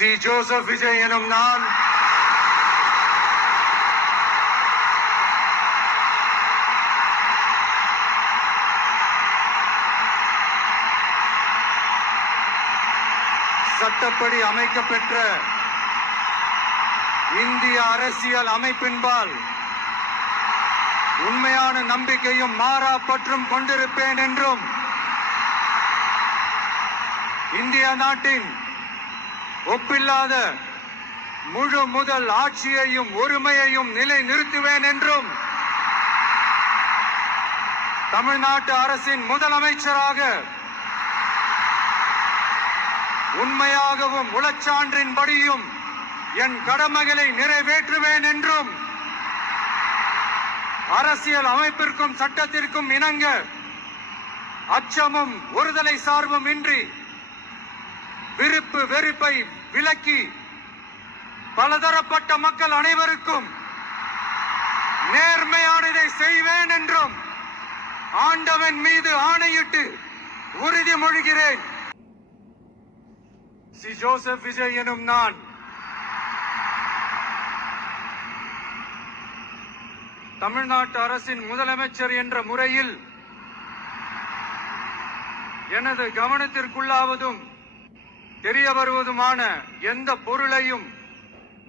C. Joseph Vijay எனும் நான் சட்டப்படி அமைக்கப்பெற்ற இந்திய அரசியல் அமைப்பின்பால் உண்மையான நம்பிக்கையும் மாறா பற்றும் கொண்டிருப்பேன் என்றும் இந்திய நாட்டின் ஒப்பில்லாத முழு முதல் ஆட்சியையும் ஒருமையையும் நிலைநிறுத்துவேன் என்றும் தமிழ்நாட்டு அரசின் முதலமைச்சராக உண்மையாகவும் உளச்சான்றின்படியும் என் கடமைகளை நிறைவேற்றுவேன் என்றும் அரசியல் அமைப்பிற்கும் சட்டத்திற்கும் இணங்க அச்சமும் ஒருதலை சார்பும் இன்றி விருப்பு வெறுப்பை விலக்கி பலதரப்பட்ட மக்கள் அனைவருக்கும் நேர்மையானதை செய்வேன் என்றும் ஆண்டவன் மீது ஆணையிட்டு உறுதிமொழிகிறேன். சி. ஜோசப் விஜய் எனும் நான் தமிழ்நாட்டு அரசின் முதலமைச்சர் என்ற முறையில் எனது கவனத்திற்குள்ளாவதும் தெரிய வருவதுமான எந்த பொருளையும்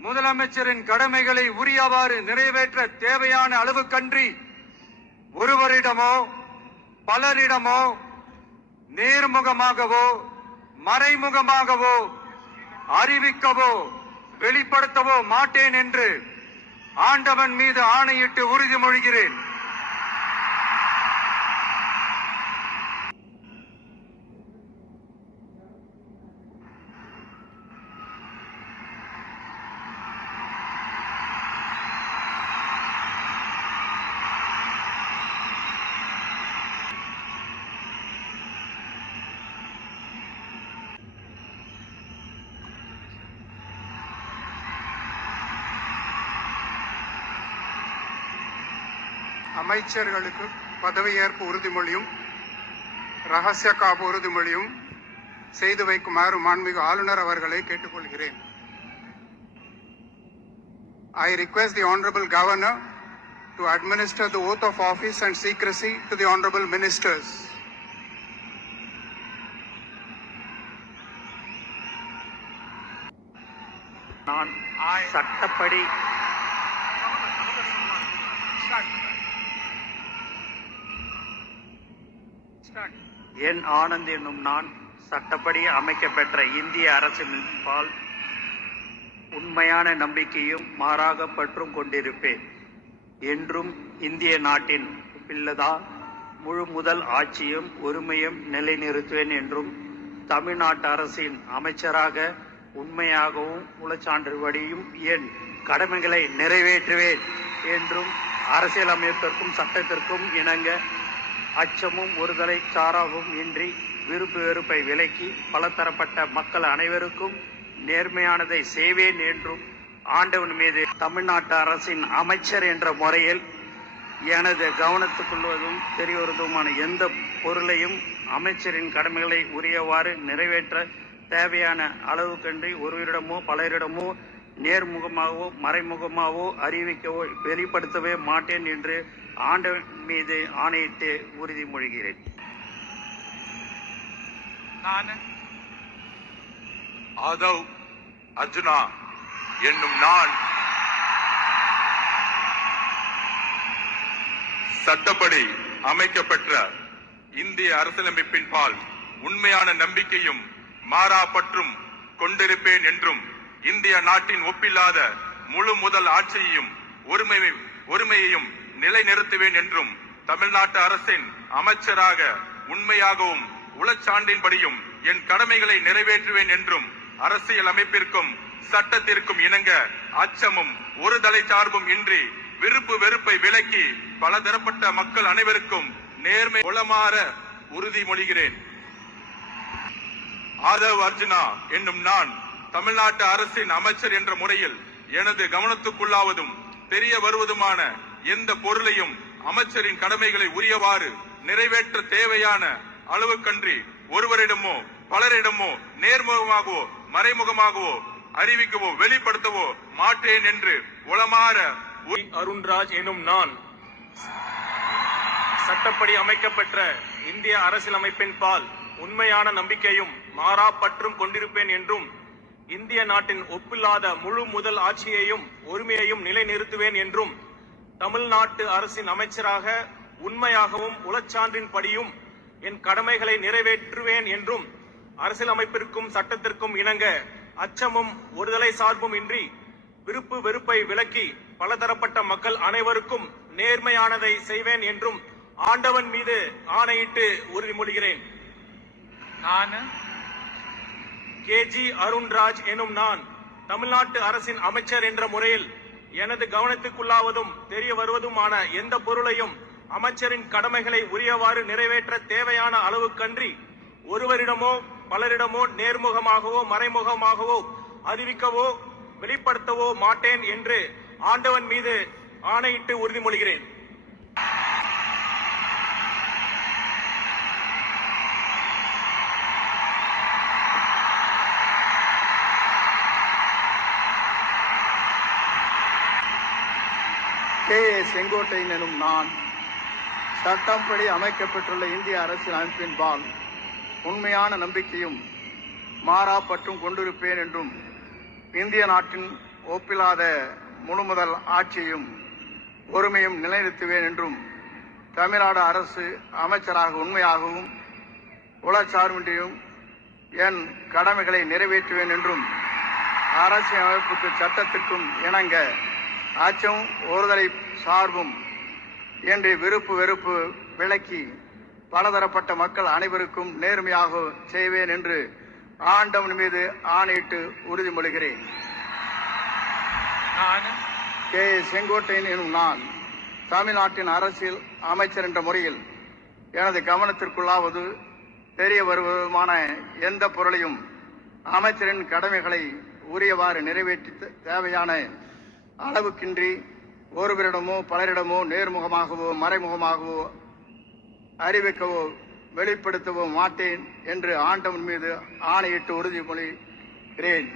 முதலமைச்சரின் கடமைகளை உரியவாறு நிறைவேற்ற தேவையான அளவுக்கன்றி ஒருவரிடமோ பலரிடமோ நேர்முகமாகவோ மறைமுகமாகவோ அறிவிக்கவோ வெளிப்படுத்தவோ மாட்டேன் என்று ஆண்டவன் மீது ஆணையிட்டு உறுதிமொழிகிறேன். அமைச்சர்களுக்கு பதவியேற்பு உறுதிமொழியும் ரகசிய காப்பு உறுதிமொழியும் செய்து வைக்குமாறு மாண்புமிகு ஆளுநர் அவர்களை கேட்டுக்கொள்கிறேன். I request the Honorable Governor to administer the oath of office and secrecy to the Honorable Ministers. நான் சட்டப்படி என் ஆனந்த் என்னும் நான் சட்டப்படி அமைக்கப்பெற்ற இந்திய அரசின்பால் உண்மையான நம்பிக்கையும் மாறாக பற்றும் கொண்டிருப்பேன் என்றும் இந்திய நாட்டின் பிள்ளதா முழு முதல் ஆட்சியும் ஒருமையும் நிலைநிறுத்துவேன் என்றும் தமிழ்நாட்டு அரசின் அமைச்சராக உண்மையாகவும் உளச்சான்றுபடியும் என் கடமைகளை நிறைவேற்றுவேன் என்றும் அரசியலமைப்பிற்கும் சட்டத்திற்கும் இணங்க அச்சமும் ஒருதலை சாராவும் இன்றி விருப்பு வெறுப்பை விலக்கி பலதரப்பட்ட மக்கள் அனைவருக்கும் நேர்மையானதை செய்வேன் என்றும் ஆண்டவன் மீது தமிழ்நாட்டு அரசின் அமைச்சர் என்ற முறையில் எனது கவனத்துக்குள்வதும் தெரியவருவதுமான எந்த பொருளையும் அமைச்சரின் கடமைகளை உரியவாறு நிறைவேற்ற தேவையான அளவுக்கன்றி ஒருவரிடமோ பலரிடமோ நேர்முகமாகவோ மறைமுகமாகவோ அறிவிக்கவோ வெளிப்படுத்தவே மாட்டேன் என்று ஆண்டவன் மீது ஆணையிட்டு உறுதிமொழிகிறேன். ஆதவ் அர்ஜுனா என்னும் நான் சட்டப்படி அமைக்கப்பெற்ற இந்திய அரசியலமைப்பின் பால் உண்மையான நம்பிக்கையும் மாறா பற்றும் கொண்டிருப்பேன் என்றும் இந்திய நாட்டின் ஒப்பில்லாத முழு முதல் ஆட்சியையும் ஒருமையையும் நிலைநிறுத்துவேன் என்றும் தமிழ்நாட்டு அரசின் அமைச்சராக உண்மையாகவும் உளச்சான்றின்படியும் என் கடமைகளை நிறைவேற்றுவேன் என்றும் அரசியல் அமைப்பிற்கும் சட்டத்திற்கும் இணங்க அச்சமும் ஒருதலை சார்பும் இன்றி விருப்பு வெறுப்பை விலக்கி பலதரப்பட்ட மக்கள் அனைவருக்கும் நேர்மை உளமாற உறுதிமொழிகிறேன். ஆதவ் அர்ஜுனா என்னும் நான் தமிழ்நாட்டு அரசின் அமைச்சர் என்ற முறையில் எனது கவனத்துக்குள்ளாவதும் தெரிய வருவதுமான எந்த பொருளையும் அமைச்சரின் கடமைகளை உரியவாறு நிறைவேற்ற தேவையான அளவுக்கன்றி ஒருவரிடமோ பலரிடமோ நேர்முகமாகவோ மறைமுகமாகவோ அறிவிக்கவோ வெளிப்படுத்தவோ மாட்டேன் என்று உளமாற அருண்ராஜ் எனும் நான் சட்டப்படி அமைக்கப்பெற்ற இந்திய அரசியலமைப்பின் பால் உண்மையான நம்பிக்கையும் மாறா பற்றும் கொண்டிருப்பேன் என்றும் இந்திய நாட்டின் ஒப்பில்லாத முழு முதல் ஆட்சியையும் உரிமையையும் நிலைநிறுத்துவேன் என்றும் தமிழ்நாட்டு அரசின் அமைச்சராக உண்மையாகவும் உளச்சான்றின்படியும் என் கடமைகளை நிறைவேற்றுவேன் என்றும் அரசியலமைப்பிற்கும் சட்டத்திற்கும் இணங்க அச்சமும் ஒருதலை சார்பும் இன்றி விருப்பு வெறுப்பை விலக்கி பலதரப்பட்ட மக்கள் அனைவருக்கும் நேர்மையானதை செய்வேன் என்றும் ஆண்டவன் மீது ஆணையிட்டு உறுதிமொழிகிறேன். நான் கேஜி அருண்ராஜ் எனும் நான் தமிழ்நாட்டு அரசின் அமைச்சர் என்ற முறையில் எனது கவனத்துக்குள்ளாவதும் தெரிய வருவதுமான எந்த பொருளையும் அமைச்சரின் கடமைகளை உரியவாறு நிறைவேற்ற தேவையான அளவுக்கன்றி ஒருவரிடமோ பலரிடமோ நேர்முகமாகவோ மறைமுகமாகவோ அறிவிக்கவோ வெளிப்படுத்தவோ மாட்டேன் என்று ஆண்டவன் மீது ஆணையிட்டு உறுதிமொழிகிறேன். செங்கோட்டையன் எனும் நான் சட்டப்படி அமைக்கப்பட்டுள்ள இந்திய அரசியல் அமைப்பின் பால் உண்மையான நம்பிக்கையும் மாறா பற்றும் கொண்டிருப்பேன் என்றும் இந்திய நாட்டின் ஒப்பில்லாத முழுமுதல் ஆட்சியையும் ஒருமையும் நிலைநிறுத்துவேன் என்றும் தமிழ்நாடு அரசு அமைச்சராக உண்மையாகவும் உளச்சார்பின்றியும் என் கடமைகளை நிறைவேற்றுவேன் என்றும் அரசியல் அமைப்புக்கு சட்டத்திற்கும் இணங்க அச்சம் ஒருதலை சார்பும் என்று விருப்பு வெறுப்பு விலக்கி பலதரப்பட்ட மக்கள் அனைவருக்கும் நேர்மையாக செய்வேன் என்று ஆண்டவன் மீது ஆணையிட்டு உறுதிமொழிகிறேன். நான் செங்கோட்டையன் எனும் நான் தமிழ்நாட்டின் அரசியல் அமைச்சர் என்ற முறையில் எனது கவனத்திற்குள்ளாவது தெரிய வருவதுமான எந்த பொருளையும் அமைச்சரின் கடமைகளை உரியவாறு நிறைவேற்றி தேவையான அளவுக்கின்றி ஒருவரிடமோ பலரிடமோ நேர்முகமாகவோ மறைமுகமாகவோ அறிவிக்கவோ வெளிப்படுத்தவோ மாட்டேன் என்று ஆண்டவன் மீது ஆணையிட்டு உறுதிமொழிகிறேன்.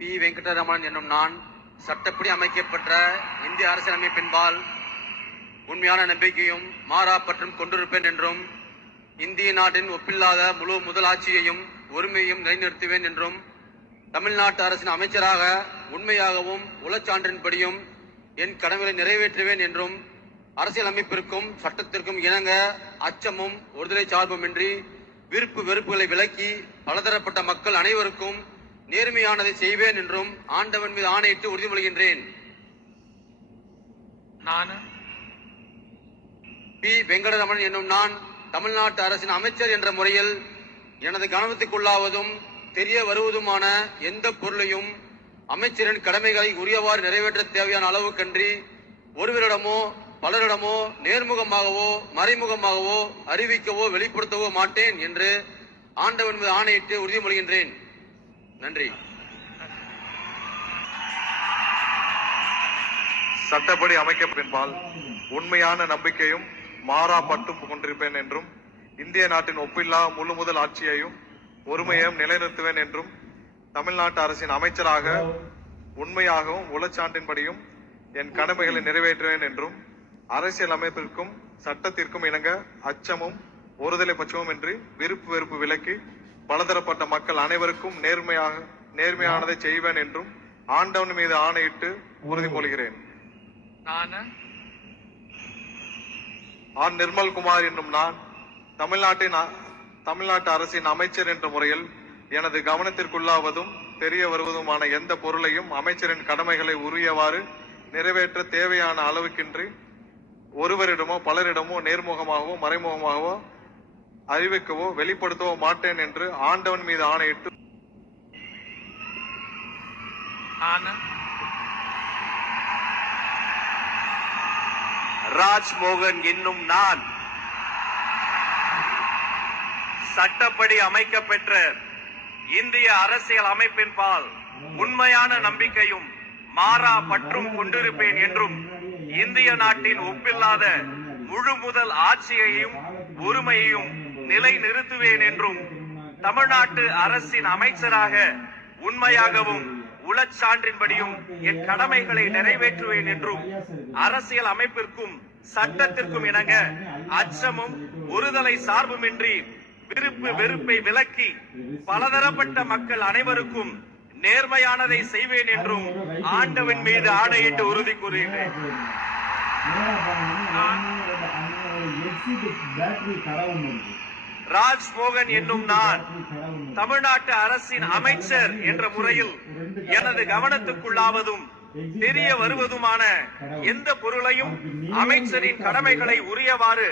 பி. வெங்கடரமணன் என்னும் நான் சட்டப்படி அமைக்கப்பட்ட இந்திய அரசியலமைப்பின்பால் உண்மையான நம்பிக்கையும் மாறா பற்றும் கொண்டிருப்பேன் என்றும் இந்திய நாட்டின் ஒப்பில்லாத முழு முதலாட்சியையும் உரிமையையும் நிலைநிறுத்துவேன் என்றும் தமிழ்நாட்டு அரசின் அமைச்சராக உண்மையாகவும் உளச்சான்றின்படியும் என் கடமைகளை நிறைவேற்றுவேன் என்றும் அரசியலமைப்பிற்கும் சட்டத்திற்கும் இணங்க அச்சமும் ஒருதலை சார்புமின்றி விருப்பு வெறுப்புகளை விலக்கி பலதரப்பட்ட மக்கள் அனைவருக்கும் நேர்மையானதை செய்வேன் என்றும் ஆண்டவன் மீது ஆணையிட்டு உறுதிமொழிகின்றேன். நான் பி. வெங்கடரமணன் என்னும் நான் தமிழ்நாட்டு அரசின் அமைச்சர் என்ற முறையில் எனது கவனத்துக்குள்ளாவதும் தெரிய வருவதுமான எந்த பொருளையும் அமைச்சரின் கடமைகளை உரியவாறு நிறைவேற்ற தேவையான அளவுக்கன்றி ஒருவரிடமோ பலரிடமோ நேர்முகமாகவோ மறைமுகமாகவோ அறிவிக்கவோ வெளிப்படுத்தவோ மாட்டேன் என்று ஆண்டவன் மீது ஆணையிட்டு உறுதிமொழிகின்றேன். நன்றி. சட்டப்படி அமைக்கப்பென்பால் உண்மையான நம்பிக்கையும் மாறா பற்றும் கொண்டிருப்பேன் என்றும் இந்திய நாட்டின் ஒப்பில்லா முழு முதல் ஆட்சியையும் ஒருமையையும் நிலைநிறுத்துவேன் என்றும் தமிழ்நாட்டு அரசின் அமைச்சராக உண்மையாகவும் உளச்சான்றின்படியும் என் கடமைகளை நிறைவேற்றுவேன் என்றும் அரசியல் அமைப்பிற்கும் சட்டத்திற்கும் இணங்க அச்சமும் ஒருதலை பட்சமும் இன்றி விருப்பு வெறுப்பு விலக்கி பலதரப்பட்ட மக்கள் அனைவருக்கும் நேர்மையானதை செய்வேன் என்றும் ஆண்டவன் மீது ஆணையிட்டு உறுதிமொழிகிறேன். நான் ஆர் நிர்மல்குமார் என்னும் நான் தமிழ்நாட்டு அரசின் அமைச்சர் என்ற முறையில் எனது கவனத்திற்குள்ளாவதும் தெரிய வருவதுமான எந்த பொருளையும் அமைச்சரின் கடமைகளை உரியவாறு நிறைவேற்ற தேவையான அளவுக்கின்றி ஒருவரிடமோ பலரிடமோ நேர்முகமாகவோ மறைமுகமாகவோ அறிவிக்கவோ வெளிப்படுத்தவோ மாட்டேன் என்று ஆண்டவன் மீது ஆணையிட்டு ராஜ்மோகன் என்னும் நான் சட்டப்படி அமைக்கப்பெற்ற இந்திய அரசியல் அமைப்பின்பால் உண்மையான நம்பிக்கையும் மாறா பற்றும் கொண்டிருப்பேன் என்றும் இந்திய நாட்டின் ஒப்பில்லாத முழு முதல் ஆட்சியையும் ஒருமையையும் நிலை நிறுத்துவேன் என்றும் தமிழ்நாட்டு அரசின் அமைச்சராக உண்மையாகவும் உளச்சான்றின்படியும் என் கடமைகளை நிறைவேற்றுவேன் என்றும் அரசியல் அமைப்பிற்கும் சட்டத்திற்கும் இணங்க அச்சமும் ஒருதலை சார்புமின்றி விருப்பு வெறுப்பை விலக்கி பலதரப்பட்ட மக்கள் அனைவருக்கும் நேர்மையானதை செய்வேன் என்றும் ஆண்டவன் மீது ஆணையிட்டு உறுதி கூறுகிறேன். ராஜ்மோகன் என்னும் நான் தமிழ்நாட்டு அரசின் அமைச்சர் என்ற முறையில் எனது கவனத்துக்குள்ளாவதும் தெரிய வருவதுமான எந்த பொருளையும் அமைச்சரின் கடமைகளை உரியவாறு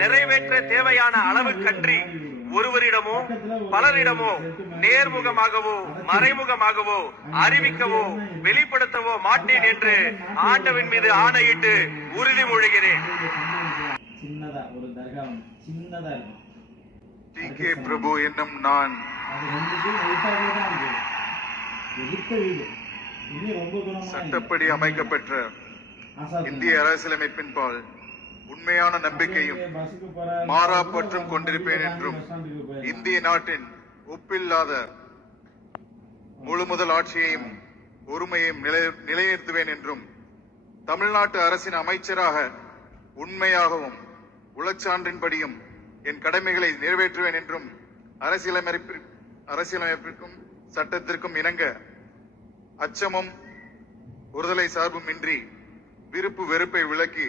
நிறைவேற்ற தேவையான அளவுக்கன்றி ஒருவரிடமோ பலரிடமோ நேர்முகமாகவோ மறைமுகமாகவோ அறிவிக்கவோ வெளிப்படுத்தவோ மாட்டேன் என்று ஆண்டவன் மீது ஆணையிட்டு உறுதிமொழிகிறேன். டி.கே. பிரபு என்னும் நான் சட்டப்படி அமைக்கப்பெற்ற இந்திய அரசியலமைப்பின்பால் உண்மையான நம்பிக்கையும் மாறா பற்றும் கொண்டிருப்பேன் என்றும் இந்திய நாட்டின் ஒப்பில்லாத முழு முதல் ஆட்சியையும் ஒருமையையும் நிலைநிறுத்துவேன் என்றும் தமிழ்நாட்டு அரசின் அமைச்சராக உண்மையாகவும் உளச்சான்றின்படியும் என் கடமைகளை நிறைவேற்றுவேன் என்றும் அரசியலமைப்பிற்கும் சட்டத்திற்கும் இணங்க அச்சமும் ஒருதலை சார்பும் இன்றி விருப்பு வெறுப்பை விலக்கி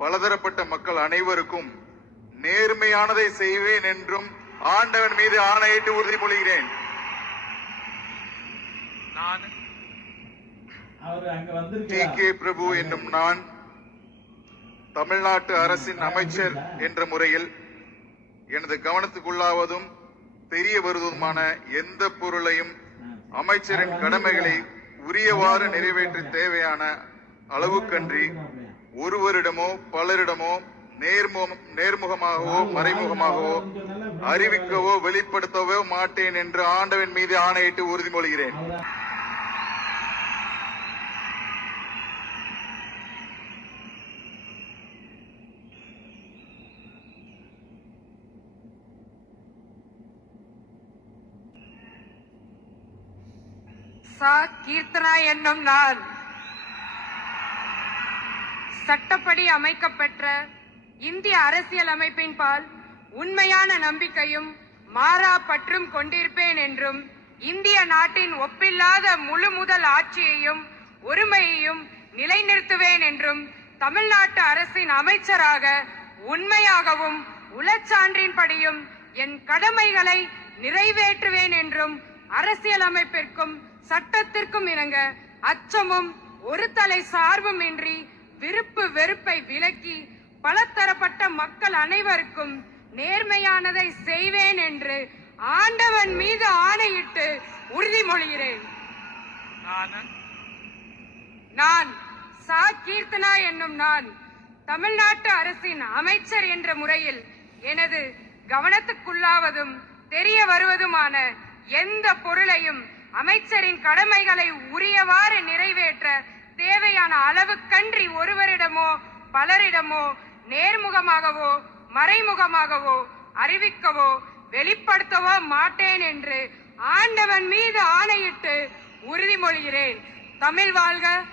பலதரப்பட்ட மக்கள் அனைவருக்கும் நேர்மையானதை செய்வேன் என்றும் ஆண்டவன் மீது ஆணையிட்டு உறுதிமொழிகிறேன். டி.கே. பிரபு என்னும் நான் தமிழ்நாட்டு அரசின் அமைச்சர் என்ற முறையில் எனது கவனத்துக்குள்ளாவதும் தெரிய வருவதுமான எந்த பொருளையும் அமைச்சரின் கடமைகளை உரியவாறு நிறைவேற்ற தேவையான அளவுக்கன்றி ஒருவரிடமோ பலரிடமோ நேர்முகமாகவோ மறைமுகமாகவோ அறிவிக்கவோ வெளிப்படுத்தவோ மாட்டேன் என்று ஆண்டவன் மீது ஆணையிட்டு உறுதிமொழிகிறேன். கீர்த்தனா என்னும் நான் சட்டப்படி அமைக்கப்பெற்ற இந்திய அரசியல் அமைப்பின்பால் உண்மையான நம்பிக்கையும் மாறா பற்றும் கொண்டிருப்பேன் என்றும் இந்திய நாட்டின் ஒப்பில்லாத முழு முதல் ஆட்சியையும் ஒருமையையும் நிலைநிறுத்துவேன் என்றும் தமிழ்நாட்டு அரசின் அமைச்சராக உண்மையாகவும் உளச்சான்றின்படியும் என் கடமைகளை நிறைவேற்றுவேன் என்றும் அரசியலமைப்பிற்கும் சட்டத்திற்கும் இணங்க அச்சமும் ஒரு தலை சார்பும் இன்றி விருப்பு வெறுப்பை விலக்கி பலதரப்பட்ட மக்கள் அனைவருக்கும் நேர்மையானதை செய்வேன் என்று ஆண்டவன் மீது ஆணையிட்டு உறுதிமொழிகிறேன். நான் கீர்த்தனா என்னும் நான் தமிழ்நாட்டு அரசின் அமைச்சர் என்ற முறையில் எனது கவனத்துக்குள்ளாவதும் தெரிய வருவதுமான எந்த பொருளையும் அமைச்சரின் கடமைகளை உரியவாறு நிறைவேற்ற தேவையான அளவுக்கன்றி ஒருவரிடமோ பலரிடமோ நேர்முகமாகவோ மறைமுகமாகவோ அறிவிக்கவோ வெளிப்படுத்தவோ மாட்டேன் என்று ஆண்டவன் மீது ஆணையிட்டு உறுதிமொழிகிறேன். தமிழ் வாழ்க!